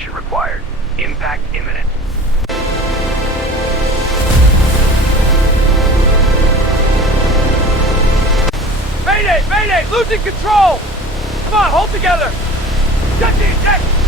action required. Impact imminent. Mayday! Mayday! Losing control! Come on, hold together! Get the eject!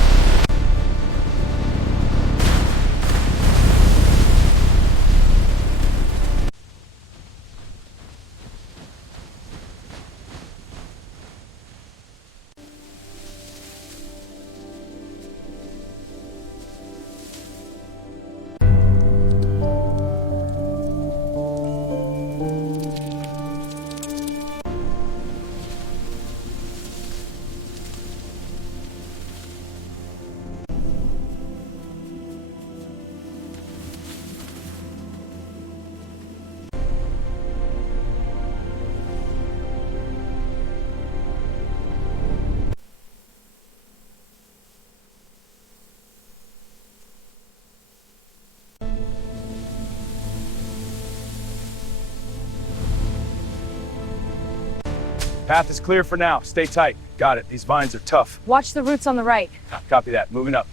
Path is clear for now. Stay tight. Got it. These vines are tough. Watch the roots on the right. Copy that. Moving up.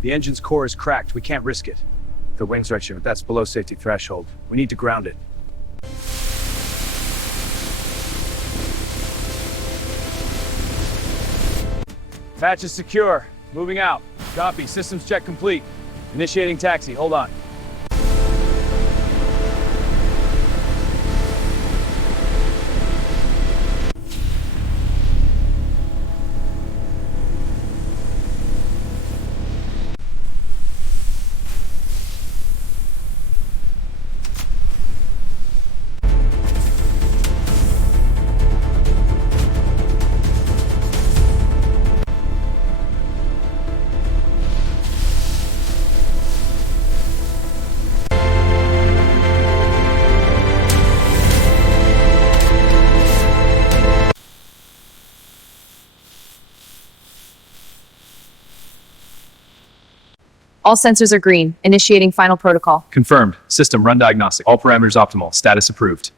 The engine's core is cracked. We can't risk it. The wing's right here, but that's below safety threshold. We need to ground it. Patch is secure. Moving out. Copy. Systems check complete. Initiating taxi. Hold on. All sensors are green. Initiating final protocol. Confirmed. System run diagnostic. All parameters optimal. Status approved.